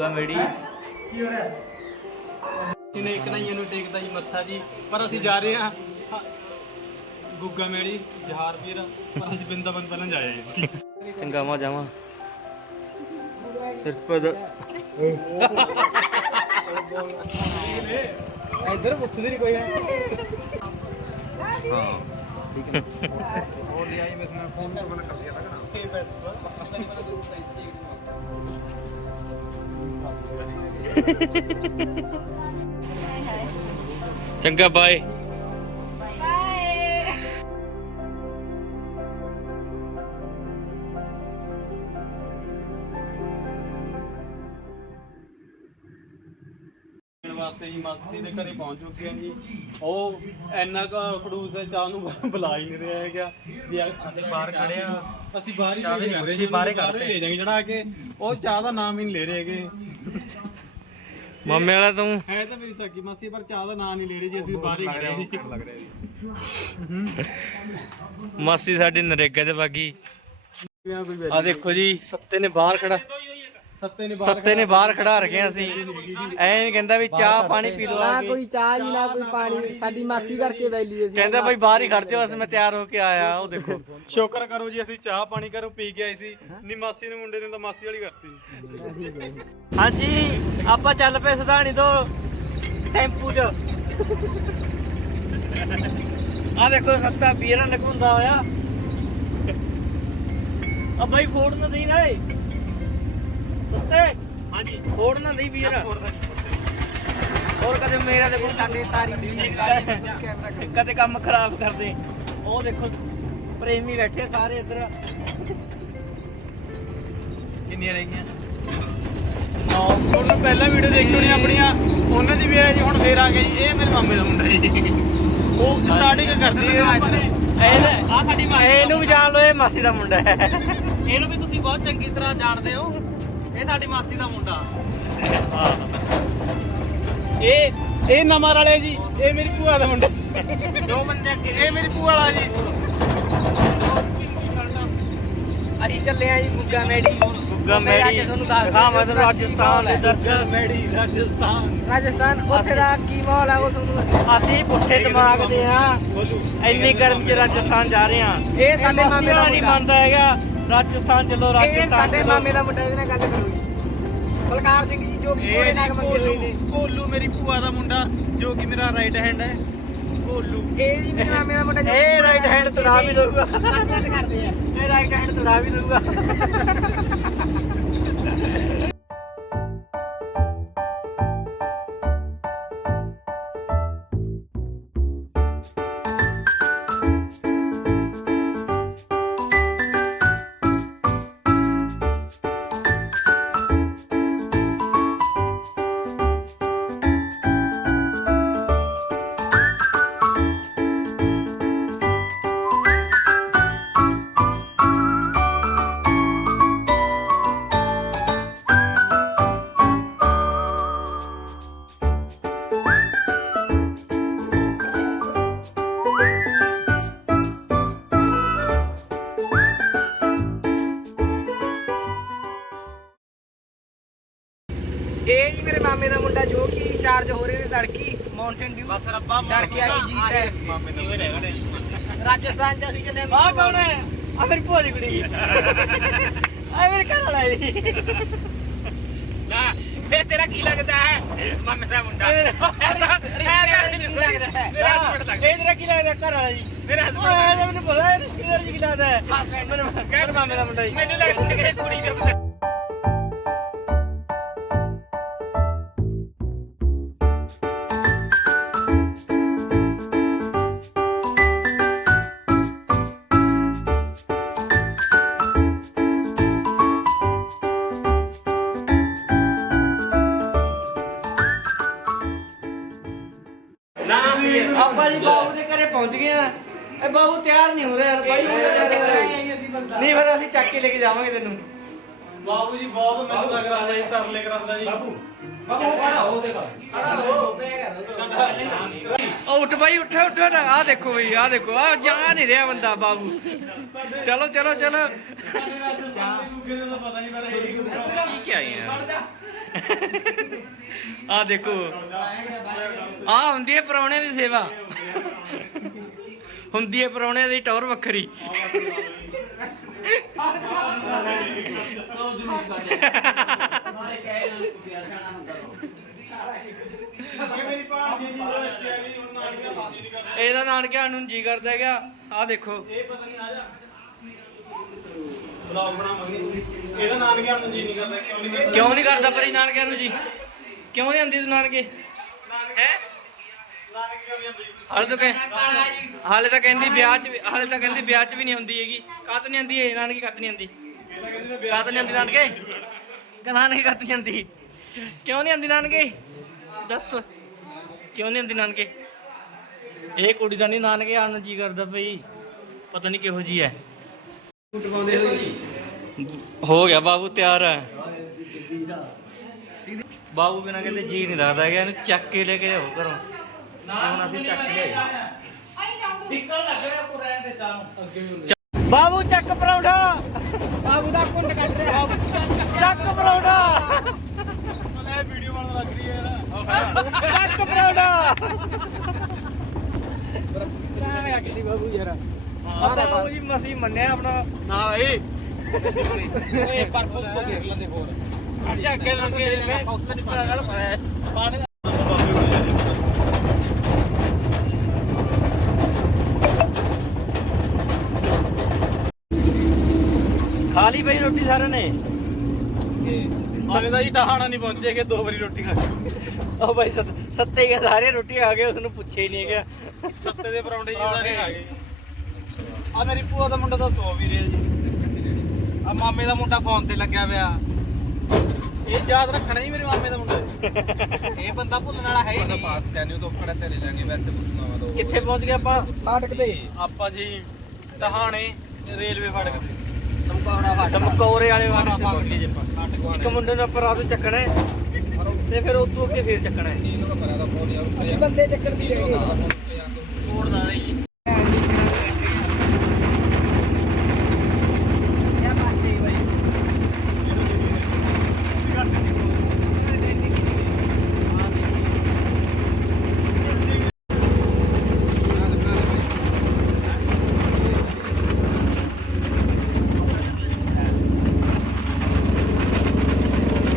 ਆਪਾਂ ਚੱਲੇ ਗੁੱਗਾ ਮੇੜੀ ਕੀ ਹੋ ਰਿਹਾ ਇਹਨੇ ਇੱਕ ਨਾ ਹੀ ਇਹਨੂੰ ਟੇਕਦਾ ਜੀ ਮੱਥਾ ਜੀ ਪਰ ਅਸੀਂ ਜਾ ਰਹੇ ਹਾਂ ਹਾਂ, ਗੁੱਗਾ ਮੇੜੀ ਜਹਾਰ ਵੀਰ ਪਰ ਅਸੀਂ ਬਿੰਦਾਵਨ ਪਹਿਲਾਂ ਜਾਇਆ ਸੀ ਚੰਗਾ ਮਾ ਜਾਵਾਂ ਸਿਰਫ ਦ- ਇੱਧਰ ਪੁੱਛਦੇ ਨਹੀਂ ਕੋਈ ਹੈ और ले आई मैं इसमें फोन पे मैंने कर दिया था ना ਇਹ ਬਸ ਚੰਗਾ ਬਾਏ ਵਾਸਤੇ ਜੀ ਮਾਸੀ ਦੇ ਘਰੇ ਪਹੁੰਚ ਚੁੱਕੇ ਹਾਂ ਜੀ ਉਹ ਇੰਨਾ ਕੁ ਖੜੂਸ ਹੈ ਚਾਹ ਨੂੰ ਬੁਲਾ ਹੀ ਨਹੀਂ ਰਿਹਾ ਹੈਗਾ ਵੀ ਅਸੀਂ ਬਾਹਰ ਖੜੇ ਆ ਅਸੀਂ ਬਾਹਰ ਹੀ ਚਾਹ ਵੀ ਨਹੀਂ ਪੁੱਛੀ, ਬਾਹਰੇ ਹੀ ਲੈ ਜਾਵਾਂਗੇ ਚੜਾ ਕੇ ਉਹ ਚਾਹ ਦਾ ਨਾਮ ਹੀ ਨਹੀਂ ਲੈ ਰਹੇ ਹੈਗੇ ਮਾਮੇ ਵਾਲਾ ਤੂੰ? ਹੈ ਤਾਂ ਮੇਰੀ ਸਾਕੀ ਮਾਸੀ ਪਰ ਚਾਹ ਦਾ ਨਾਮ ਨਹੀਂ ਲੈ ਰਹੇ ਜੀ ਅਸੀਂ ਬਾਹਰ ਹੀ ਖੜੇ ਹਾਂ। ਜੀ ਲੱਗ ਰਿਹਾ ਜੀ ਮਾਸੀ ਸਾਡੀ ਨਰੇਗਾ ਤੇ ਬਾਗੀ। ਆ ਦੇਖੋ ਜੀ। ਸੱਤੇ ਨੇ ਬਾਹਰ ਖੜਾ। ਸੱਤੇ ਨੇ ਬਾਹਰ ਸੱਤੇ ਨੇ ਬਾਹਰ ਖੜਾ ਰੱਖਿਆ ਅਸੀਂ। ਐਂ ਨੀ ਕਹਿੰਦਾ ਵੀ ਚਾਹ ਪਾਣੀ ਪੀ ਲਓ। ਆ ਨਾ। ਕੋਈ ਚਾਹ ਜੀ ਨਾ ਕੋਈ ਪਾਣੀ। ਸਾਡੀ ਮਾਸੀ ਕਰਕੇ ਵੈਲੀ ਅਸੀਂ। ਕਹਿੰਦਾ ਭਾਈ ਬਾਹਰ ਹੀ ਖੜ ਜਾਓ ਅਸੀਂ ਮੈਂ ਤਿਆਰ ਹੋ ਕੇ ਆਇਆ ਉਹ ਦੇਖੋ। ਸ਼ੁਕਰ ਕਰੋ ਜੀ ਅਸੀਂ ਚਾਹ ਪਾਣੀ ਕਰੋ ਪੀ ਕੇ ਆਏ ਸੀ। ਨੀ ਮਾਸੀ ਨੇ ਮੁੰਡੇ ਨੇ ਤਾਂ ਮਾਸੀ ਵਾਲੀ ਕਰਤੀ ਸੀ। ਹਾਂਜੀ ਆਪਾਂ ਚੱਲ ਪਏ ਸਧਾਣੀ ਤੋਂ ਟੈਂਪੂ 'ਚ। ਆ ਦੇਖੋ ਸੱਤਾ ਬੀਰਾਂ ਲਗਾਉਂਦਾ ਹੋਇਆ। ਆ ਬਾਈ ਫੋੜ ਨਾ ਦੇਈ ਰਾਏ ਸੱਤੇ ਹਾਂਜੀ। ਫੋੜ ਨਾ ਦੇਈ ਵੀਰ। ਹੋਰ ਕਦੇ ਮੇਰਾ ਦੇਖੋ ਸਾਡੇ ਤਾਰੀ ਦੀ ਕਦੇ ਕੰਮ ਖਰਾਬ ਕਰਦੇ। ਉਹ ਦੇਖੋ ਪ੍ਰੇਮੀ ਬੈਠੇ ਸਾਰੇ ਇੱਧਰ। ਕਿੰਨੀਆਂ ਰਹਿ ਗਈਆਂ? ਤੁਹਾਨੂੰ ਪਹਿਲਾਂ ਵੀਡੀਓ ਦੇਖੀ ਹੋਣੀ ਆਪਣੀਆਂ। ਉਹਨਾਂ ਦੀ ਵੀ ਜੀ ਹੁਣ ਫੇਰ ਆ ਗਈ। ਇਹ ਮੇਰੇ ਮਾਮੇ ਦਾ ਮੁੰਡਾ ਜੀ। ਉਹ ਸਟਾਰਟਿੰਗ ਕਰਦੀ ਹੈ ਆਪਾਂ ਨੇ ਇਹ ਆ। ਸਾਡੀ ਮਾਸੀ ਇਹਨੂੰ ਵੀ ਜਾਣ ਲਓ ਇਹ ਮਾਸੀ ਦਾ ਮੁੰਡਾ ਹੈ। ਇਹਨੂੰ ਵੀ ਤੁਸੀਂ ਬਹੁਤ ਚੰਗੀ ਤਰ੍ਹਾਂ ਜਾਣਦੇ ਹੋ। ਇਹ ਸਾਡੀ ਮਾਸੀ ਦਾ ਮੁੰਡਾ। ਇਹ ਇਹ ਨਮਰ ਵਾਲੇ ਜੀ ਇਹ ਮੇਰੀ ਭੂਆ ਦਾ ਮੁੰਡਾ। ਦੋ ਬੰਦੇ ਅੱਗੇ ਇਹ ਮੇਰੀ ਭੂਆ ਵਾਲਾ ਜੀ। ਅਸੀਂ ਚੱਲੇ ਆਂ ਜੀ ਗੁੱਗਾ ਮੇੜੀ। ਗੁੱਗਾ ਮੇੜੀ ਤੁਹਾਨੂੰ ਦੱਸ ਹਾਂ ਮੈਂ ਤਾਂ ਰਾਜਸਥਾਨ ਦੇ ਦਰਸ਼ਨ ਮੈੜੀ ਰਾਜਸਥਾਨ। ਰਾਜਸਥਾਨ ਉੱਥੇ ਦਾ ਕੀ ਮਾਹੌਲ ਆ ਉਹ ਤੁਹਾਨੂੰ ਅਸੀਂ ਪੁੱਠੇ ਦਿਮਾਗ ਦੇ ਆ। ਇੰਨੀ ਗਰਮ ਚ ਰਾਜਸਥਾਨ ਜਾ ਰਹੇ ਆ। ਇਹ ਸਾਡੇ ਮਾਮੇ ਦਾ ਨਹੀਂ। ਮੰਨਦਾ ਹੈਗਾ। ਰਾਜਸਥਾਨ ਚੱਲੋ ਇਹ ਰਾਜਸਥਾਨ ਸਾਡੇ। ਮਾਮੇ ਦਾ ਮੁੰਡਾ ਇਹਦੇ ਨਾਲ ਗੱਲ ਕਰੋ ਜੀ ਬਲਕਾਰ ਸਿੰਘ ਜੀ ਜੋ ਕਿ ਇਹ ਕੋਲੇ ਨਾਗ ਮੰਗੇ ਹੋਏ ਕੋਲੂ ਨੇ। ਕੋਲੂ ਮੇਰੀ ਭੂਆ ਦਾ ਮੁੰਡਾ ਜੋ ਕਿ ਮੇਰਾ ਰਾਈਟ ਹੈਂਡ ਹੈ। ਕੋਲੂ। ਇਹ ਜੀ ਮੇਰੇ ਮਾਮੇ ਦਾ ਮੁੰਡਾ ਜੋ ਇਹ ਰਾਈਟ ਹੈਂਡ ਤੁੜਾ ਵੀ ਦਊਗਾ। ਕੱਟ ਕੱਟ ਕਰਦੇ ਆ। ਇਹ ਰਾਈਟ ਹੈਂਡ ਤੁੜਾ ਵੀ ਦਊਗਾ। ਇਹ ਜੀ ਮੇਰੇ ਮਾਮੇ ਦਾ ਮੁੰਡਾ ਜੋ ਕਿ ਚਾਰਜ ਹੋ ਰਹੇ ਨੇ ਤੜਕੀ ਮਾਊਂਟੇਨ ਡਿਊ ਬਸ ਰੱਬਾ ਡਰ ਕੇ ਆਈ ਜੀਤ ਹੈ। ਰਾਜਸਥਾਨ ਚ ਅਸੀਂ ਚੱਲੇ ਆ ਕੌਣ ਹੈ? ਆ ਮੇਰੀ ਭੂਆ ਦੀ ਕੁੜੀ। ਆ ਮੇਰੇ ਘਰ ਵਾਲਾ ਜੀ ਫੇ ਤੇਰਾ ਕੀ ਲੱਗਦਾ ਹੈ? ਮਾਮੇ ਦਾ ਮੁੰਡਾ। ਇਹ ਤੇਰਾ ਕੀ ਲੱਗਦਾ ਘਰ ਵਾਲਾ ਜੀ? ਮੇਰਾ ਹਸਬੰਡ ਮੈਨੂੰ ਬੋਲਾ ਰਿਸ਼ਤੇਦਾਰ ਜੀ ਕੀ ਲੱਗਦਾ ਹੈ. ਮੈਨੂੰ ਮੇਰੇ ਮਾਮੇ ਦਾ ਮੁੰਡਾ ਜੀ। ਮੈਨੂੰ ਲੱਗਦਾ ਕਿ ਕੁੜੀ ਦੇ ਤਿਆਰ ਨਹੀਂ ਹੋ ਰਿਹਾ ਯਾਰ ਬਾਈ। ਨਹੀਂ ਫਿਰ ਅਸੀਂ ਚੱਕ ਕੇ ਲੈ ਕੇ ਜਾਵਾਂਗੇ ਤੈਨੂੰ। ਬਾਬੂ ਜੀ ਬਹੁਤ ਮੈਨੂੰ ਲੱਗ ਰਿਹਾ ਜੀ ਤਰਲੇ ਕਰਾਂਦਾ ਜੀ। ਬਾਬੂ ਬਾਬੂ ਖੜਾ ਹੋ ਦੇਗਾ ਉੱਠ ਬਾਈ ਉੱਠ ਉੱਠ ਆ ਦੇਖੋ ਬਈ ਆ ਦੇਖੋ। ਆ ਜਾ ਨਹੀਂ ਰਿਹਾ ਬੰਦਾ ਬਾਬੂ। ਚਲੋ ਚਲੋ ਚਲੋ। ਕੀ ਕੀ ਆਏ ਆ। ਆ ਦੇਖੋ। ਆ ਹੁੰਦੀ ਹੈ ਪਰੌਣੇ ਦੀ ਸੇਵਾ। ਹੁੰਦੀ ਹੈ ਪਰੌਣਿਆਂ ਦੀ ਟੌਰ ਵੱਖਰੀ। ਇਹਦਾ ਨਾਨਕਿਆਂ ਨੂੰ ਜੀ ਕਰਦਾ ਹੈਗਾ। ਆ ਦੇਖੋ। ਇਹ ਪਤਾ ਨਹੀਂ ਆ ਜਾ ਬਲੌਗ ਬਣਾਵਾਂਗੇ ਇਹਦਾ ਨਾਮ ਨੂੰ ਜੀ ਨਹੀਂ ਕਰਦਾ ਕਿਉਂ ਨਹੀਂ ਕਰਦਾ ਕਿਉਂ ਨਾਨਕਿਆਂ ਨੂੰ ਜੀ? ਕਿਉਂ ਨਹੀਂ ਆਂਦੀ ਤੂੰ ਨਾਨਕੇ? ਹੈ ਨਾਨਕ ਕਿਉਂ ਨਹੀਂ ਆਉਂਦੀ ਹਾਲੇ ਤਾਂ ਕਹਿ ਹਾਲੇ ਤਾਂ ਕਹਿੰਦੀ ਵਿਆਹ ਚ ਵੀ- ਹਾਲੇ ਤਾਂ ਕਹਿੰਦੀ ਵਿਆਹ ਚ ਵੀ ਨਹੀਂ ਹੁੰਦੀ ਹੈਗੀ। ਕਾਤ ਨਹੀਂ ਆਂਦੀ ਇਹ? ਨਾਨਕੀ ਕਾਤ ਨਹੀਂ ਆਂਦੀ ਕਾਤ ਨਹੀਂ ਆਂਦੀ ਨਾਨਕੇ? ਕਿ ਨਾਨਕੇ ਕਾਤ ਨਹੀਂ ਆਂਦੀ ਕਿਉਂ ਨਹੀਂ ਆਂਦੀ ਨਾਨਕੇ? ਦੱਸ। ਕਿਉਂ ਨਹੀਂ ਆਂਦੀ ਨਾਨਕੇ? ਇਹ ਕੁੜੀ ਦਾ ਨਹੀਂ ਨਾਨਕੇ ਆਉਣ ਨੂੰ ਜੀ ਕਰਦਾ ਭਈ ਪਤਾ ਨਹੀਂ ਕਿਹੋ ਜੀ ਹੈ। ਹੋ ਗਿਆ ਬਾਬੂ ਤਿਆਰ। ਹੈ ਬਾਬੂ ਬਿਨਾਂ ਕਹਿੰਦੇ ਜੀ ਨਹੀਂ ਲੱਗਦਾ ਹੈਗਾ। ਇਹਨੂੰ ਚੱਕ ਕੇ ਲੈ ਕੇ ਜਾਓ ਘਰੋਂ। ਹੁਣ ਅਸੀਂ ਚੱਕ ਕੇ ਲਿਆਏ ਬਾਬੂ ਚੱਕ ਪਰੌਂਠਾ। ਬਾਬੂ ਦਾ ਕੁੰਡ ਕੱਢ ਰਿਹਾ। ਚੱਕ ਪਰੌਂਠਾ। ਇਹ ਵੀਡੀਓ ਬਣਨ ਲੱਗ ਰਹੀ ਹੈ ਨਾ ਚੱਕ ਪਰੌਂਠਾ। ਬਾਬੂ ਯਾਰ। ਆ ਬਾਬੂ ਜੀ ਮਸੀਂ ਮੰਨਿਆ ਆਪਣਾ। ਨਾ ਏ ਓਏ ਪਰ ਤੋਂ ਘੇਰ ਲੈਂਦੇ ਹੋਰ। ਅੱਗੇ ਅੱਗੇ ਲੰਗੇ ਮੈਂ ਉੱਥੇ ਨਹੀਂ ਪਤਾ ਗੱਲ ਪਰ ਖਾ ਬਈ ਰੋਟੀ ਸਾਰਿਆਂ ਨੇ? ਹਾਲੇ ਤਾਂ ਜੀ ਟਹਾਣਾ ਨਹੀਂ ਪਹੁੰਚੇਗੇ ਦੋ ਵਾਰੀ ਰੋਟੀ ਖਾ ਲਈ ਉਹ ਭਾਈ ਸੱਤ ਸੱਤੇ ਕੇ ਸਾਰੇ ਰੋਟੀ ਆ ਗਏ ਉਹਨੂੰ ਪੁੱਛੇ ਹੀ ਨਹੀਂ ਹੈਗਾ। ਸੱਤੇ ਦੇ ਪਰੌਂਠੇ ਜੀ ਸਾਰੇ ਆ ਗਏ। ਆ ਮੇਰੀ ਭੂਆ ਦਾ ਮੁੰਡਾ ਤਾਂ ਸੋ ਵੀ ਰਿਹਾ ਜੀ। ਆ ਮਾਮੇ ਦਾ ਮੁੰਡਾ ਫੋਨ ਤੇ ਲੱਗਿਆ ਪਿਆ। ਇਹ ਯਾਦ ਰੱਖਣਾ ਜੀ ਮੇਰੇ ਮਾਮੇ ਦਾ ਮੁੰਡਾ ਇਹ ਬੰਦਾ ਭੁੱਲਣ ਵਾਲਾ ਹੈ ਹੀ ਨਹੀਂ। ਪਾਸ ਤੋਂ ਖੜਾ ਤੇ ਲੈ ਜਾਾਂਗੇ ਵੈਸੇ ਪੁੱਛਣਾ ਵਾ ਦੋ। ਕਿੱਥੇ ਪਹੁੰਚ ਗਏ ਆਪਾਂ? ਫਾਟਕ ਤੇ ਆਪਾਂ ਜੀ ਟਹਾਣੇ ਰੇਲਵੇ ਫਾਟਕ ਤੇ। ਟਮਕੌਰੇ ਵਾਲੇ ਜੀ ਆਪਾਂ। ਇੱਕ ਮੁੰਡੇ ਨੂੰ ਆਪਾਂ ਰਾਤ ਨੂੰ ਚੱਕਣਾ ਹੈ ਤੇ ਫਿਰ ਉਦੋਂ ਅੱਗੇ ਫੇਰ ਚੱਕਣਾ ਹੈ। ਅਸੀਂ ਬੰਦੇ ਚੱਕਣ ਦੀ ਰਹਿ ਗਏ। ਤੋੜਦਾ ਨਹੀਂ।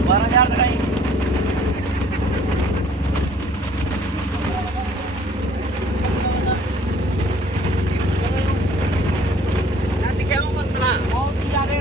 ਬਾਰਾਂ ਹਜ਼ਾਰ ਦਿਖਾਈ ਨਾ ਦਿਖਿਆ ਉਹ ਬੰਦਨਾ ਬਹੁਤ ਹੀ ਜ਼ਿਆਦਾ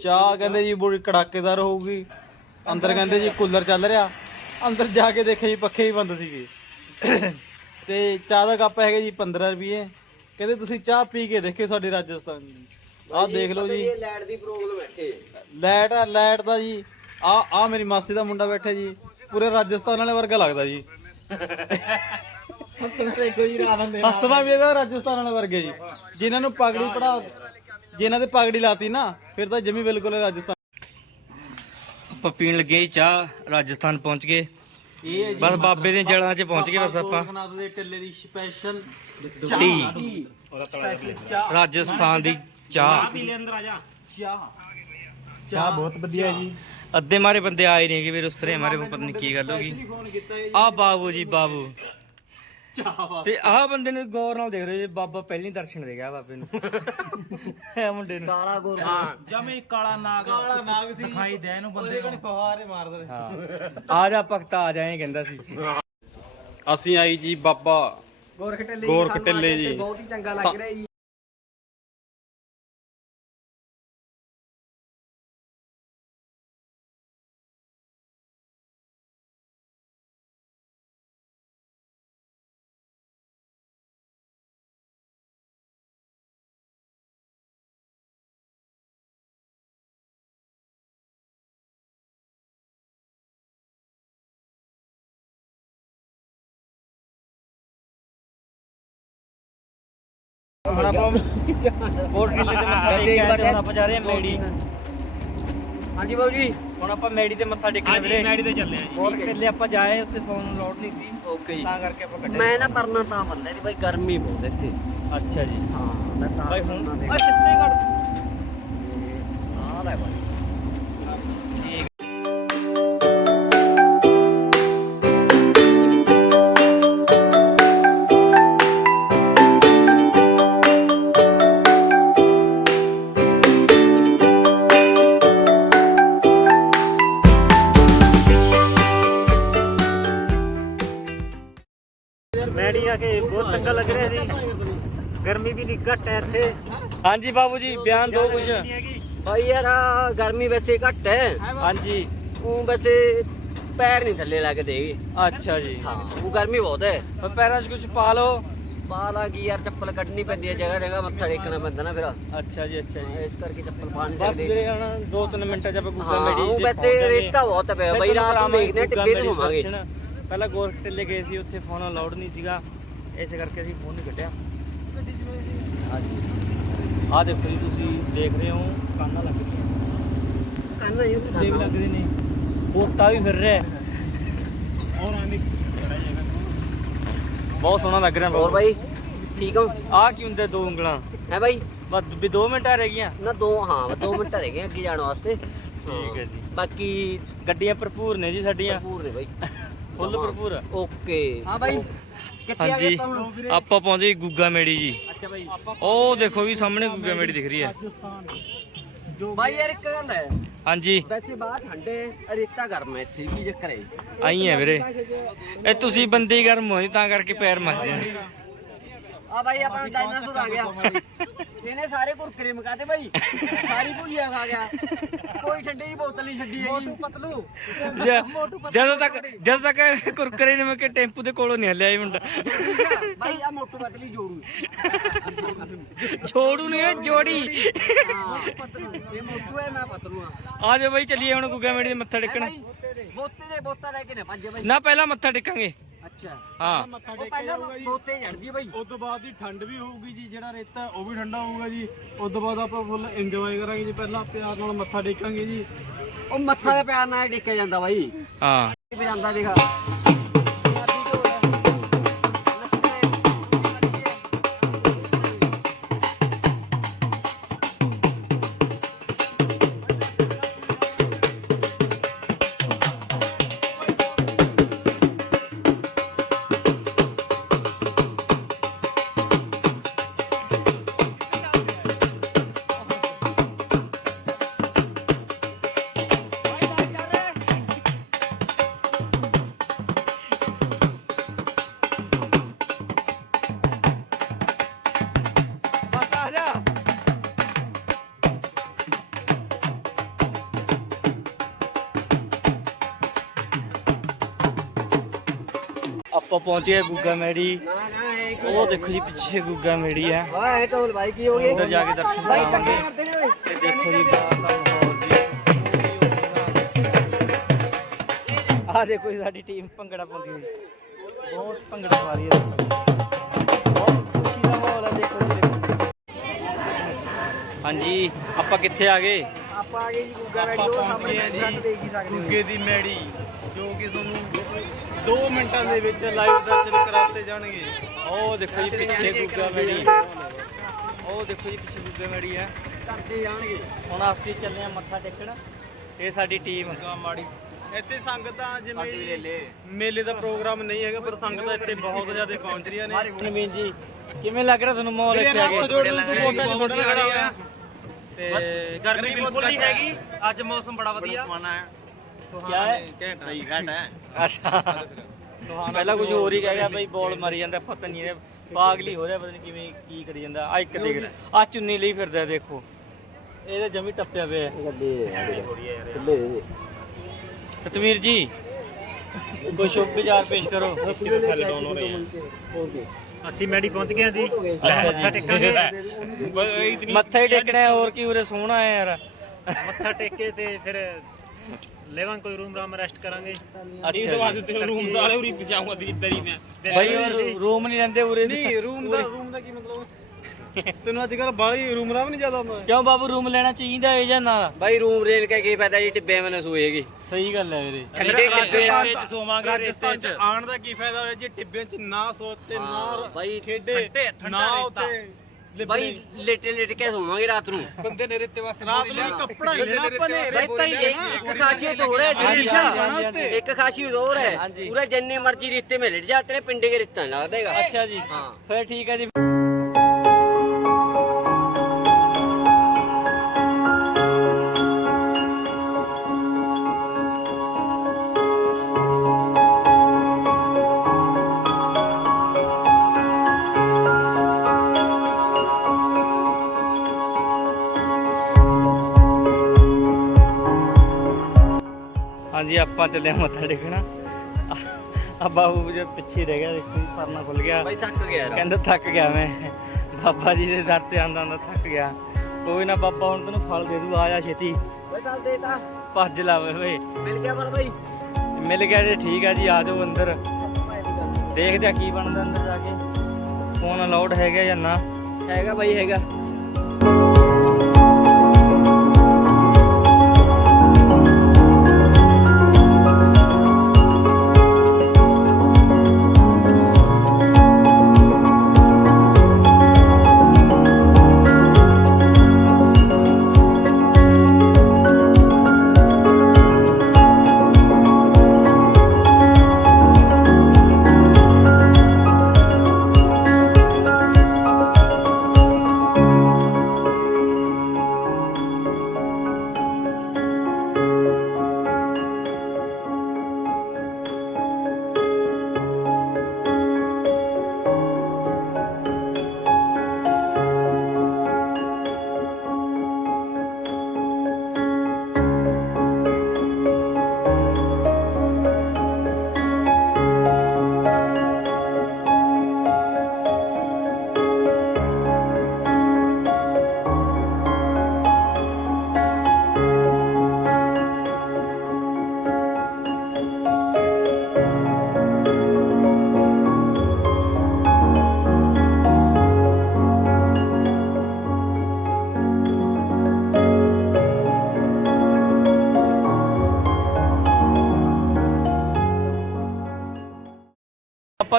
ਚਾਹ ਕਹਿੰਦੇ ਜੀ ਬੜੀ ਕੜਾਕੇਦਾਰ ਹੋਊਗੀ। ਅੰਦਰ ਕਹਿੰਦੇ ਜੀ ਕੂਲਰ ਚੱਲ ਰਿਹਾ। ਅੰਦਰ ਜਾ ਕੇ ਦੇਖਿਆ ਜੀ ਪੱਖੇ ਹੀ ਬੰਦ ਸੀਗੇ। ਤੇ ਚਾਹ ਦਾ ਕੱਪ ਹੈਗਾ ਜੀ 15 ਰੁਪਏ ਕਹਿੰਦੇ ਤੁਸੀਂ ਚਾਹ ਪੀ ਕੇ ਦੇਖਿਓ ਸਾਡੇ ਰਾਜਸਥਾਨ ਦੀ। ਆਹ ਦੇਖ ਲਓ ਜੀ। ਲਾਈਟ ਦੀ ਪ੍ਰੋਬਲਮ ਹੈ ਇੱਥੇ। ਲਾਈਟ ਆ ਲਾਈਟ ਦਾ ਜੀ। ਆ ਆ ਮੇਰੀ ਮਾਸੀ ਦਾ ਮੁੰਡਾ ਬੈਠਾ ਜੀ। ਪੂਰੇ ਰਾਜਸਥਾਨ ਵਾਲੇ ਵਰਗਾ ਲੱਗਦਾ ਜੀ। ਹੱਸਣਾ ਤੇ ਕੋਈ ਰਾਤ ਹੁੰਦੇ ਹੱਸਣਾ ਵੀ ਇਹਦਾ ਰਾਜਸਥਾਨ ਵਾਲੇ ਵਰਗੇ ਜੀ। ਜਿਨ੍ਹਾਂ ਨੂੰ ਪਗੜੀ ਪੜਾ ਜਿਨ੍ਹਾਂ ਦੇ ਪਗੜੀ ਲਾਤੀ ਨਾ ਫਿਰ ਤਾਂ ਜਮੀ ਬਿਲਕੁਲ ਰਾਜਸਥਾਨ। ਆਪਾਂ ਪੀਣ ਲੱਗੇ ਜੀ ਚਾਹ ਰਾਜਸਥਾਨ ਪਹੁੰਚ ਗਏ। ਇਹ ਹੈ ਜੀ ਬਸ ਬਾਬੇ ਦੇ ਜੜਾਂ 'ਚ ਪਹੁੰਚ ਗਏ ਬਸ ਆਪਾਂ। ਗੋਰਖਨਾਥ ਦੇ ਟਿੱਲੇ ਦੀ ਸਪੈਸ਼ਲ ਟੀ। ਸਪੈਸ਼ਲ ਚਾਹ। ਰਾਜਸਥਾਨ ਦੀ ਚਾਹ। ਪੀ ਲੈ ਅੰਦਰ ਆ ਜਾ। ਚਾਹ। ਚਾਹ ਬਹੁਤ ਵਧੀਆ ਜੀ। ਅੱਧੇ ਮਾਰੇ ਬੰਦੇ ਆਏ ਨਹੀਂ ਕਿ ਵੀ ਰੁੱਸਰੇ ਮਾਰੇ ਪਤਾ ਨਹੀਂ ਕੀ ਗੱਲ ਹੋ ਗਈ। ਆ ਬਾਬੂ ਜੀ ਬਾਬੂ। ਚਾਹ ਵਾ ਤੇ ਆਹ ਬੰਦੇ ਨੂੰ ਗੌਰ ਨਾਲ ਦੇਖ ਰਹੇ ਜੀ ਬਾਬਾ ਪਹਿਲੀ ਦਰਸ਼ਨ ਦੇ ਗਿਆ ਬਾਬੇ ਨੂੰ। ਇਹ ਮੁੰਡੇ ਨੂੰ। ਹਾਂ ਜਮੇ ਕਾਲਾ ਨਾਗ ਕਾਲਾ ਨਾਗ ਸੀ। ਦਿਖਾਈ ਦੇ ਇਹਨੂੰ ਬੰਦੇ ਨੂੰ। ਫਵਾਰੇ ਮਾਰਦੇ ਹਾਂ। ਆ ਜਾ ਭਗਤਾ ਆ ਜਾਏ ਕਹਿੰਦਾ ਸੀ। ਅਸੀਂ ਆਈ ਜੀ ਬਾਬਾ ਗੋਰਖ ਟੱਲੇ ਗੋਰਖ ਟਿੱਲੇ ਜੀ। ਬਹੁਤ ਹੀ ਚੰਗਾ ਲੱਗ ਰਿਹਾ ਜੀ। ਹੁਣ ਆਪਾਂ ਕੋਟ ਕਿਲੇ ਤੇ ਮੱਥਾ ਟੇਕ ਕੇ ਆਏ ਤੇ ਹੁਣ ਆਪਾਂ ਜਾ ਰਹੇ ਹਾਂ ਮੇੜੀ। ਹਾਂਜੀ ਬਾਬੂ ਜੀ ਹੁਣ ਆਪਾਂ ਮੇੜੀ ਤੇ ਮੱਥਾ ਟੇਕਣ ਵੀਰੇ। ਮੈਡੀ ਤੇ ਚੱਲੇ ਆ ਜੀ। ਕੋਟ ਕਿਲੇ ਆਪਾਂ ਜਾਏ ਉੱਥੇ ਫੋਨ ਲੋਡ ਨਹੀਂ ਸੀ। ਓਕੇ ਜੀ। ਤਾਂ ਕਰਕੇ ਆਪਾਂ ਕੱਢੇ। ਮੈਂ ਨਾ ਪਰਨਾ ਤਾਂ ਬੰਦਾ ਨਹੀਂ ਬਾਈ ਗਰਮੀ ਬਹੁਤ ਇੱਥੇ। ਅੱਛਾ ਜੀ। ਹਾਂ ਮੈਂ ਤਾਂ ਬਾਈ ਹੁਣ ਆ ਸਿੱਧੇ ਕੱਢ ਆਹ ਲੈ ਬਾਈ। ਇੱਥੇ ਹਾਂਜੀ ਬਾਬੂ ਜੀ ਬਿਆਨ ਦਿਓ ਕੁਝ ਬਾਈ ਯਾਰ ਆਹ ਗਰਮੀ ਵੈਸੇ ਘੱਟ ਹੈ। ਹਾਂਜੀ। ਉਹ ਵੈਸੇ ਪੈਰ ਨਹੀਂ ਥੱਲੇ ਲੱਗਦੇ ਅੱਛਾ ਜੀ। ਹਾਂ ਉਹ ਗਰਮੀ ਬਹੁਤ ਹੈ। ਪਰ ਪੈਰਾਂ 'ਚ ਕੁਝ ਪਾ ਲਓ। ਬਾਲ ਆ ਗਈ ਯਾਰ ਚੱਪਲ ਕੱਢਣੀ ਪੈਂਦੀ ਹੈ ਜਗ੍ਹਾ ਜਗ੍ਹਾ ਮੱਥਾ ਟੇਕਣਾ ਪੈਂਦਾ ਨਾ ਫਿਰ। ਅੱਛਾ ਜੀ ਅੱਛਾ ਜੀ। ਇਸ ਕਰਕੇ ਚੱਪਲ ਪਾ ਨਹੀਂ ਬਸ ਸਕਦੇ। ਵੀਰੇ ਹੁਣ 2-3 ਮਿੰਟਾਂ 'ਚ ਆਪਾਂ ਹਾਂ ਮੇੜੀ ਉਹ ਵੈਸੇ। ਰੇਤਾ ਬਹੁਤ ਪਿਆ ਬਾਈ ਰਾਤ ਨੂੰ ਦੇਖਦੇ ਹਾਂ, ਟਿੱਬੇ ਤੇ ਹੋਵਾਂਗੇ। ਪਹਿਲਾਂ ਗੋਰਖ ਟਿੱਲੇ ਗਏ ਸੀ ਉੱਥੇ ਫੋਨ ਅਲਾਉਡ ਨਹੀਂ ਸੀਗਾ। ਇਸੇ ਕਰਕੇ ਅਸੀਂ ਫੋਨ ਨਹੀਂ ਕੱਢਿਆ। ਹਾਂਜੀ। ਆਹ ਦੇਖੋ ਜੀ ਤੁਸੀਂ ਦੇਖ ਰਹੇ ਹੋ ਕਾਨਾਂ ਲੱਗ ਰਹੀਆਂ। ਕੰਨ ਹੀ ਦੇਖ ਲੱਗ ਰਹੇ ਨੇ। ਪੋਤਾ ਵੀ ਫਿਰ ਰਿਹਾ। ਹੈ। ਬਹੁਤ ਸੋਹਣਾ ਲੱਗ ਰਿਹਾ। ਹੋਰ ਬਾਈ ਠੀਕ ਹੋ? ਆਹ ਕੀ ਹੁੰਦਾ ਦੋ ਉਂਗਲਾਂ? ਹੈ ਬਾਈ। ਬਸ ਵੀ 2 ਮਿੰਟ ਆ ਰਹਿ ਗਈਆਂ। ਨਾ ਦੋ ਹਾਂ ਬਸ ਦੋ ਮਿੰਟ ਰਹਿ ਗਏ ਅੱਗੇ ਜਾਣ ਵਾਸਤੇ। ਠੀਕ ਹੈ ਜੀ। ਬਾਕੀ ਗੱਡੀਆਂ ਭਰਪੂਰ ਨੇ ਜੀ ਸਾਡੀਆਂ। ਭਰਪੂਰ ਨੇ ਬਾਈ। ਫੁੱਲ ਭਰਪੂਰ ਆ। ਓਕੇ। ਹਾਂ ਬਾਈ। ਕਿੱਥੇ ਆ ਹਾਂਜੀ। ਹੁਣ? ਆਪਾਂ ਪਹੁੰਚੇ ਗੁੱਗਾ ਮੇੜੀ ਜੀ। ਅੱਛਾ ਬਾਈ। ਉਹ ਦੇਖੋ ਵੀ ਸਾਹਮਣੇ ਗੁੱਗਾ ਮੇੜੀ ਦਿਖ ਰਹੀ ਹੈ। ਬਾਈ ਯਾਰ ਇੱਕ ਗੱਲ ਹੈ। ਹਾਂਜੀ। ਵੈਸੇ ਬਾਹਰ ਠੰਡੇ ਰੇਤਾ ਗਰਮ ਹੈ ਇੱਥੇ ਕੀ ਚੱਕਰ ਹੈ? ਆਈ ਹੈ ਵੀਰੇ। ਇਹ ਤੁਸੀਂ ਬੰਦੇ ਹੀ ਗਰਮ ਹੋਏ ਤਾਂ ਕਰਕੇ ਪੈਰ ਮੱਚਦੇ ਨੇ ਆ ਬਾਈ ਆਪਣਾ ਡਾਇਨਾਸੌਰ ਆ ਗਿਆ। ਇਹਨੇ ਸਾਰੇ ਕੁਰਕਰੇ ਮਕਾਤੇ ਬਾਈ। ਸਾਰੀ ਭੁਜੀਆ ਖਾ ਗਿਆ। ਕੋਈ ਠੰਡੇ ਦੀ ਬੋਤਲ ਨਹੀਂ ਛੱਡੀ ਹੈਗੀ। ਪਤਲੂ। ਜ- ਜਦੋਂ ਤੱਕ ਜਦੋਂ ਤੱਕ ਕੁਰਕਰੇ ਨੇ ਮੈਂ ਕਿ ਟੈਂਪੂ ਦੇ ਕੋਲੋਂ ਨਹੀਂ ਹਲਿਆ ਇਹ ਮੁੰਡਾ। ਬਾਈ ਆ ਮੋਟੂ ਪਤਲੀ ਜੋੜੂ ਛੋੜੂ ਨਹੀਂ ਇਹ ਜੋੜੀ। ਇਹ ਮੋਟੂ ਹੈ ਮੈਂ ਪਤਲੂ ਆ ਆ ਜਾਓ ਬਾਈ ਚੱਲੀਏ ਹੁਣ ਗੁੱਗਾ ਮੇੜੀ ਦੇ ਮੱਥਾ ਟੇਕਣ। ਬੋਤੇ ਦੇ ਬੋਤਾ ਲੈ ਕੇ ਨਾ ਭੱਜ ਬਾਈ। ਨਾ ਪਹਿਲਾਂ ਮੱਥਾ ਟੇਕਾਂਗੇ। ਅੱਛਾ। ਹਾਂ। ਉਹ ਪਹਿਲਾਂ ਬੋਤੇ ਚੜਦੀ ਹੈ ਬਾਈ। ਉਸ ਤੋਂ ਬਾਅਦ ਹੀ ਠੰਡ ਵੀ ਹੋਊਗੀ ਜੀ ਜਿਹੜਾ ਰੇਤਾ ਉਹ ਵੀ ਠੰਡਾ ਹੋਊਗਾ ਜੀ। ਉਸ ਤੋਂ ਬਾਅਦ ਆਪਾਂ ਫੁੱਲ ਇੰਜੋਏ ਕਰਾਂਗੇ ਜੀ। ਪਹਿਲਾਂ ਪਿਆਰ ਨਾਲ ਮੱਥਾ ਟੇਕਾਂਗੇ ਜੀ। ਉਹ ਮੱਥਾ ਦੇ ਪਿਆਰ ਨਾਲ ਡੇਕਿਆ ਜਾਂਦਾ ਬਾਈ। ਹਾਂ। ਵੀ ਜਾਂਦਾ ਦੇਖਾ ਆਪਾਂ ਪਹੁੰਚੇ ਗੁੱਗਾ ਮੇੜੀ। ਉਹ ਦੇਖੋ ਜੀ ਪਿੱਛੇ ਗੁੱਗਾ ਮੇੜੀ ਹੈ। ਵਾਹ ਢੋਲ ਭਾਈ ਕੀ ਹੋ ਗਿਆ ਅੰਦਰ ਜਾ ਕੇ ਦਰਸ਼ਨ ਓਏ। ਤੇ ਦੇਖੋ ਜੀ ਬਾਹਰ ਦਾ ਮਾਹੌਲ ਜੀ। ਆ ਦੇਖੋ ਜੀ ਸਾਡੀ ਟੀਮ ਭੰਗੜਾ ਪਾਉਂਦੀ ਹੋਈ। ਬਹੁਤ ਭੰਗੜਾ ਪਾ ਰਹੀ ਹੈ। ਬਹੁਤ ਖੁਸ਼ੀ ਦਾ ਮਾਹੌਲ ਹੈ ਦੇਖੋ ਜੀ ਦੇਖੋ। ਹਾਂਜੀ ਆਪਾਂ ਕਿੱਥੇ ਆ ਗਏ? ਆ ਗਏ ਜੀ ਗੁੱਗਾ ਮੈਡੀ ਉਹ ਸਾਹਮਣੇ ਸਾਨੂੰ ਦੇਖ ਹੀ ਸਕਦੇ ਹੋ। ਗੁੱਗੇ ਦੀ ਮੈੜੀ ਜੋ ਕਿ ਤੁਹਾਨੂੰ 2 ਮਿੰਟਾਂ ਦੇ ਵਿੱਚ ਲਾਈਵ ਦਰਸ਼ਨ ਕਰਾਤੇ ਜਾਣਗੇ। ਉਹ ਦੇਖੋ ਜੀ ਪਿੱਛੇ ਗੁੱਗਾ ਮੇੜੀ। ਉਹ ਦੇਖੋ ਜੀ ਪਿੱਛੇ ਗੁੱਗਾ ਮੇੜੀ ਹੈ। ਕਰਦੇ ਜਾਣਗੇ। ਹੁਣ ਅਸੀਂ ਚੱਲੇ ਆ ਮੱਥਾ ਟੇਕਣ। ਇਹ ਸਾਡੀ ਟੀਮ ਮਾੜੀ। ਇੱਥੇ ਸੰਗਤਾਂ ਜਿਵੇਂ ਮੇਲੇ ਦਾ ਪ੍ਰੋਗਰਾਮ ਨਹੀਂ ਹੈਗਾ ਪਰ ਸੰਗਤਾਂ ਇੱਥੇ ਬਹੁਤ ਜ਼ਿਆਦਾ ਪਹੁੰਚ ਰਹੀਆਂ ਨੇ। ਨਵੀਨ ਜੀ ਕਿਵੇਂ ਲੱਗ ਰਿਹਾ ਤੁਹਾਨੂੰ ਮਾਹੌਲ ਇੱਥੇ ਆ ਕੇ? ਹੱਥ ਜੋੜਨ ਤੂੰ ਵੋਟਾਂ 'ਚ ਥੋੜ੍ਹਾ ਖੜਾ ਹੋਇਆ ਤੇ ਗਰਮੀ ਬਿਲਕੁਲ ਨਹੀਂ ਹੈਗੀ। ਅੱਜ ਮੌਸਮ ਬੜਾ ਵਧੀਆ। ਕਿਆ ਹੈ? ਘੈਂਟ ਸਹੀ ਘੈਂਟ ਹੈ। ਅੱਛਾ। ਪਹਿਲਾਂ ਕੁਝ ਹੋਰ ਹੀ ਕਹਿ ਗਿਆ ਬਈ ਬੋਲ ਮਾਰੀ ਜਾਂਦਾ ਪਤਾ ਨਹੀਂ ਇਹ ਪਾਗਲੀ ਹੋ ਰਿਹਾ ਪਤਾ ਨਹੀਂ ਕਿਵੇਂ ਕੀ ਕਰੀ ਜਾਂਦਾ। ਆ ਇੱਕ ਦੇਖ ਆ ਚੁੰਨੀ ਲਈ ਫਿਰਦਾ ਦੇਖੋ। ਇਹਦੇ ਜਮੀ ਟੱਪਿਆ ਪਿਆ ਹੈ। ਗੱਲੇ ਸਤਵੀਰ ਜੀ ਕੋਈ ਸ਼ੁਭ ਵਿਚਾਰ ਪੇਸ਼ ਕਰੋ। ਅਸੀਂ ਮੈੜੀ ਪਹੁੰਚ ਗਏ ਜੀ। ਮੱਥਾ ਟੇਕਾਂਗੇ। ਮੱਥਾ ਹੀ ਟੇਕਣਾ ਹੈ, ਹੋਰ ਕੀ ਉਰੇ ਸੋਹਣਾ ਹੈ ਯਾਰ। ਮੱਥਾ ਟੇਕੇ ਤੇ ਫਿਰ ਲੈਵਾਂਗੇ ਕੋਈ ਰੂਮ ਰਾਮ ਰੈਸਟ ਕਰਾਂਗੇ। ਇਹ ਤੋਂ ਬਾਅਦ ਰੂਮ ਸਾਲੇ ਉਰੀ ਪਛਾਉਂਗਾ ਦੀ ਤਰੀ ਮੈਂ। ਬਈ ਰੂਮ ਨਹੀਂ ਲੈਂਦੇ ਉਰੇ। ਨਹੀਂ ਰੂਮ ਦਾ ਰੂਮ ਦਾ ਕੀ ਮਤਲਬ ਤੈਨੂੰ ਅੱਜ ਕੱਲ ਬਾਹਰੀ ਰੂਮ ਰਾਵ ਨਹੀਂ ਜ਼ਿਆਦਾ ਹੁੰਦਾ ਕਿਉਂ ਬਾਬੂ ਰੂਮ ਲੈਣਾ ਚਾਹੀਦਾ ਏ ਜਾਂ ਨਾ? ਬਾਈ ਰੂਮ ਰੇਲ ਕੇ ਕੀ ਫਾਇਦਾ ਜੀ ਟਿੱਬੇ ਮਨ ਸੂਏਗੀ। ਸਹੀ ਗੱਲ ਹੈ ਵੀਰੇ। ਕੱਡੇ ਕਿੱਥੇ ਸੋਵਾਂਗੇ ਆਣ ਦਾ ਕੀ ਫਾਇਦਾ ਹੋਇਆ? ਜੇ ਟਿੱਬੇ ਚ ਨਾ ਸੋਤੇ ਨਾ ਬਾਈ ਖੇਡੇ ਨਾ ਉਤੇ ਬਾਈ ਲੇਟੇ ਲੇਟ ਕੇ ਸੋਵਾਂਗੇ ਰਾਤ ਨੂੰ। ਬੰਦੇ ਨੇ ਰੇਤੇ ਵਾਸਤੇ ਰਾਤ ਨੂੰ ਕੱਪੜਾ ਹੀ ਲੈਣਾ ਆਪਾਂ ਰੇਤਾ ਹੀ ਲੈਣਾ। ਇੱਕ ਖਾਸੀ ਹੋਰ ਹੈ ਜੀ ਇੱਕ ਖਾਸੀਅਤ ਹੋਰ ਹੈ। ਪੂਰਾ ਜਿੰਨੇ ਮਰਜ਼ੀ ਰੇਤੇ ਮੇ ਲੇਟ ਜਾ ਪਿੰਡੇ ਕੇ ਰੇਤਾ ਲੱਗਦਾ ਹੈਗਾ। ਅੱਛਾ ਜੀ। ਫਿਰ ਠੀਕ ਹੈ ਜੀ। ਆਪਾਂ ਚੱਲੇ ਮੱਥਾ ਟੇਕਣਾ। ਆ ਬਾਬੂ ਜੀ ਪਿੱਛੇ ਰਹਿ ਗਿਆ ਦੇਖੋ ਪਰਨਾ ਖੁੱਲ ਗਿਆ। ਬਾਈ ਥੱਕ ਗਿਆ ਕਹਿੰਦਾ ਥੱਕ ਗਿਆ ਮੈਂ। ਬਾਬਾ ਜੀ ਦੇ ਦਰ ਤੇ ਆਂਦਾ ਆਂਦਾ ਥੱਕ ਗਿਆ। ਕੋਈ ਨਾ ਬਾਬਾ ਹੁਣ ਤੈਨੂੰ ਫਲ ਦੇ ਦੂ ਆ ਜਾ ਛੇਤੀ। ਭੱਜ ਲਾਵੇ ਮਿਲ ਗਿਆ ਬਲ ਮਿਲ ਗਿਆ ਜੀ ਠੀਕ ਆ ਜੀ ਆ ਜਾਓ ਅੰਦਰ। ਦੇਖਦੇ ਆ ਕੀ ਬਣਦਾ ਅੰਦਰ ਜਾ ਕੇ। ਫੋਨ ਅਲਾਉਡ ਹੈਗਾ ਜਾਂ ਨਾ? ਹੈਗਾ ਬਾਈ ਹੈਗਾ।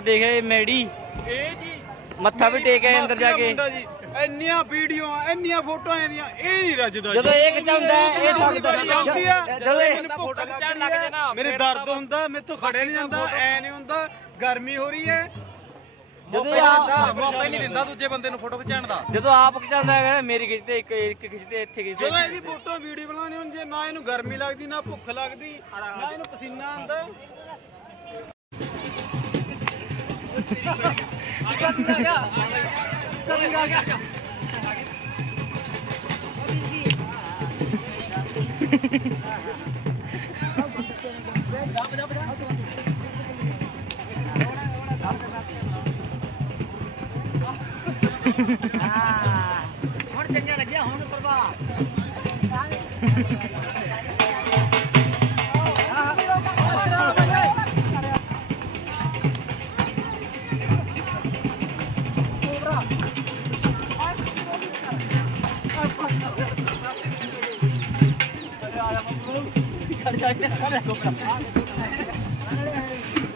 ਆਪਾਂ ਦੇਖਿਆ ਮੇੜੀ। ਇਹ ਜੀ ਮੱਥਾ ਵੀ ਟੇਕ ਆਏ ਅੰਦਰ ਜਾ ਕੇ। ਇੰਨੀਆਂ ਵੀਡੀਓਆਂ ਇੰਨੀਆਂ ਫੋਟੋਆਂ ਇਹਦੀਆਂ ਇਹ ਨਹੀਂ ਰੱਜਦਾ ਜਦੋਂ ਇਹ ਖਿਚਾਉਂਦਾ ਇਹ ਥੱਕਦਾ ਜਦੋਂ ਇਹ ਮੈਨੂੰ ਭੁੱਖ ਲੱਗ ਜਾਣਾ ਮੇਰੇ ਦਰਦ ਹੁੰਦਾ ਮੇਥੋਂ ਖੜੇ ਨਹੀਂ ਜਾਂਦਾ ਐ ਨਹੀਂ ਹੁੰਦਾ ਗਰਮੀ ਹੋ ਰਹੀ ਹੈ। ਜਦੋਂ ਇਹ ਆਪ- ਮੌਕਾ ਹੀ ਨਹੀਂ ਦਿੰਦਾ ਦੂਜੇ ਬੰਦੇ ਨੂੰ ਫੋਟੋ ਖਿਚਾਉਣ ਦਾ। ਜਦੋਂ ਆਪ ਖਿਚਾਉਂਦਾ ਹੈ ਮੇਰੀ ਖਿੱਚਦੇ ਇੱਕ ਇੱਕ ਖਿੱਚਦੇ ਇੱਥੇ ਖਿੱਚਦੇ ਜਦੋਂ ਇਹਦੀ ਫੋਟੋ ਵੀਡੀਓ ਬਣਾਉਣੀ ਹੁੰਦੀ ਹੈ ਨਾ ਇਹਨੂੰ ਗਰਮੀ ਲੱਗਦੀ ਨਾ ਭੁੱਖ ਲੱਗਦੀ ਨਾ ਇਹਨੂੰ ਪਸੀਨਾ ਆਉਂਦਾ। ਹੁਣ ਚੰਗਾ ਲੱਗਿਆ ਹੁਣ ਪ੍ਰਭਾ ਹੁਣ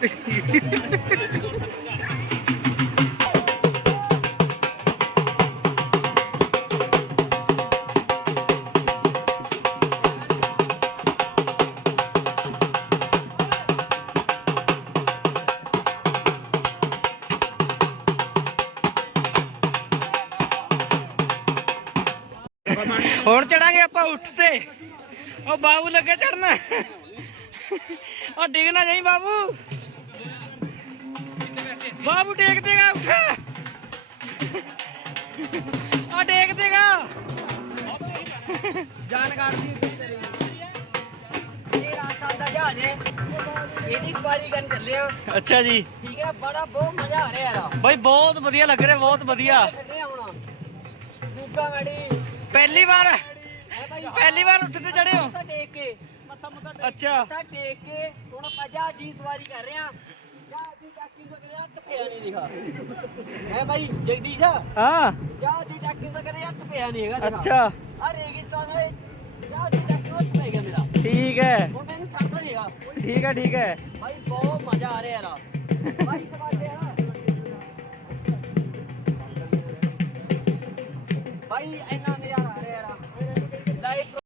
Ich ਬਾਬੂ ਲੱਗੇ ਚੜਨਾ ਉਹ ਡਿੱਗ ਨਾ ਜਾਈ ਬਾਬੂ ਬਾਬੂ ਟੇਕ ਦੇਗਾ ਉੱਠ। ਉਹ ਟੇਕ ਦੇਗਾ ਜਾਨ ਕਾਟਦੀ ਤੇਰੀ ਇਹ ਰਾਸਤਾ ਦਾ ਜਹਾਜ਼ ਹੈ। ਇਹਦੀ ਸਵਾਰੀ ਕਰਨ ਚੱਲੇ ਆ। ਅੱਛਾ ਜੀ। ਠੀਕ ਹੈ ਬੜਾ ਬਹੁਤ ਮਜ਼ਾ ਆ ਰਿਹਾ ਯਾਰ ਬਾਈ ਬਹੁਤ ਵਧੀਆ ਲੱਗ ਰਿਹਾ ਬਹੁਤ ਵਧੀਆ। ਕੱਢੇ ਹੁਣ ਦੂਗਾ ਗਾੜੀ ਪਹਿਲੀ ਵਾਰ ਪਹਿਲੀ ਵਾਰ ਉੱਠ ਤੇ ਚੜੇ ਹੋ? ਮੱਥਾ ਟੇਕ ਕੇ ਅੱਛਾ। ਮੱਥਾ ਟੇਕ ਕੇ ਹੁਣ ਆਪਾਂ ਜਹਾਜ਼ ਦੀ ਸਵਾਰੀ ਕਰ ਰਹੇ ਆ ਜਹਾਜ਼ ਦੀ ਚਾਕੀ ਤੋਂ ਕਰਿਆ ਕਿੱਥੇ ਆ ਨਹੀਂ ਦਿਖਾ ਹੈ ਭਾਈ ਜਗਦੀਸ਼? ਹਾਂ। ਜਹਾਜ਼ ਦੀ ਟੱਕਰ ਤਾਂ ਕਦੇ ਹੱਥ ਪਿਆ ਨਹੀਂ ਹੈਗਾ ਦਿਖਾ। ਅੱਛਾ। ਆ ਰੇਗਿਸਤਾਨ ਵਾਲੇ ਜਹਾਜ਼ ਦੀ ਟੱਕਰ ਹੱਥ ਪੈ ਗਿਆ ਮੇਰਾ। ਠੀਕ ਹੈ। ਹੁਣ ਮੈਨੂੰ ਸਰਦਾ ਨਹੀਂ ਹੈਗਾ। ਠੀਕ ਹੈ ਠੀਕ ਹੈ। ਭਾਈ ਬਹੁਤ ਮਜ਼ਾ ਆ ਰਿਹਾ ਯਾਰ। ਭਾਈ ਸਵਾਲੇ ਆ।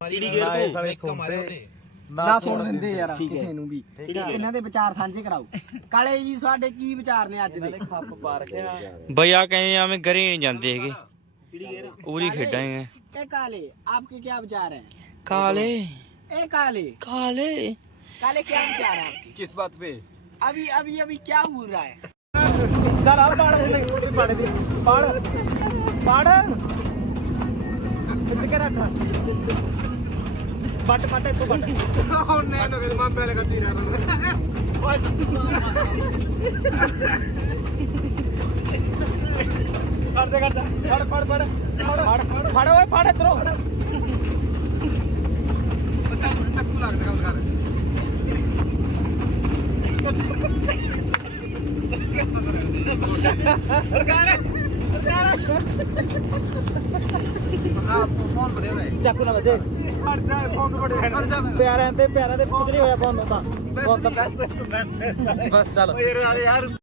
ਲਾਈਕ ਸਾਲੇ ਸੁਣਦੇ ਨਾ ਸੁਣ ਦਿੰਦੇ ਯਾਰ ਕਿਸੇ ਨੂੰ ਵੀ ਇਹਨਾਂ ਦੇ ਵਿਚਾਰ ਸਾਂਝੇ ਕਰਾਓ ਕਾਲੇ ਜੀ ਸਾਡੇ ਕੀ ਵਿਚਾਰ ਨੇ ਅੱਜ ਦੇ ਖੱਪ ਪਾ ਰੱਖਿਆ ਬਈ ਆ ਕਹਿੰਦੇ ਆ ਮੈਂ ਘਰੇ ਨਹੀਂ ਜਾਂਦੇ ਹੈਗੇ ਪੂਰੀ ਖੇਡਾਂਗੇ ए काले आपके क्या विचार हैं ਕਾਲੇ ए काले ਕਾਲੇ काले क्या विचार है आपके ਕਿਸ ਬਾਤ पे अभी अभी अभी क्या हो रहा है ਚੱਲ ਆ ਪਾੜ ਕਰਦੇ ਕਰਦੇ ਫੜ ਫੜ ਫੜ ਫੜ ਫੜ। ਓਏ ਫੜ ਇਧਰੋਂ। ਚਾਕੂ ਨਾ ਵੱਜੇ। ਪਿਆਰਿਆਂ ਤੇ ਪਿਆਰਿਆਂ ਦੇ ਕੁਝ ਨਹੀਂ ਹੋਇਆ ਬੰਦ ਤਾਂ ਬਹੁਤ ਤਾਂ ਬਸ ਚੱਲ ਯਾਰ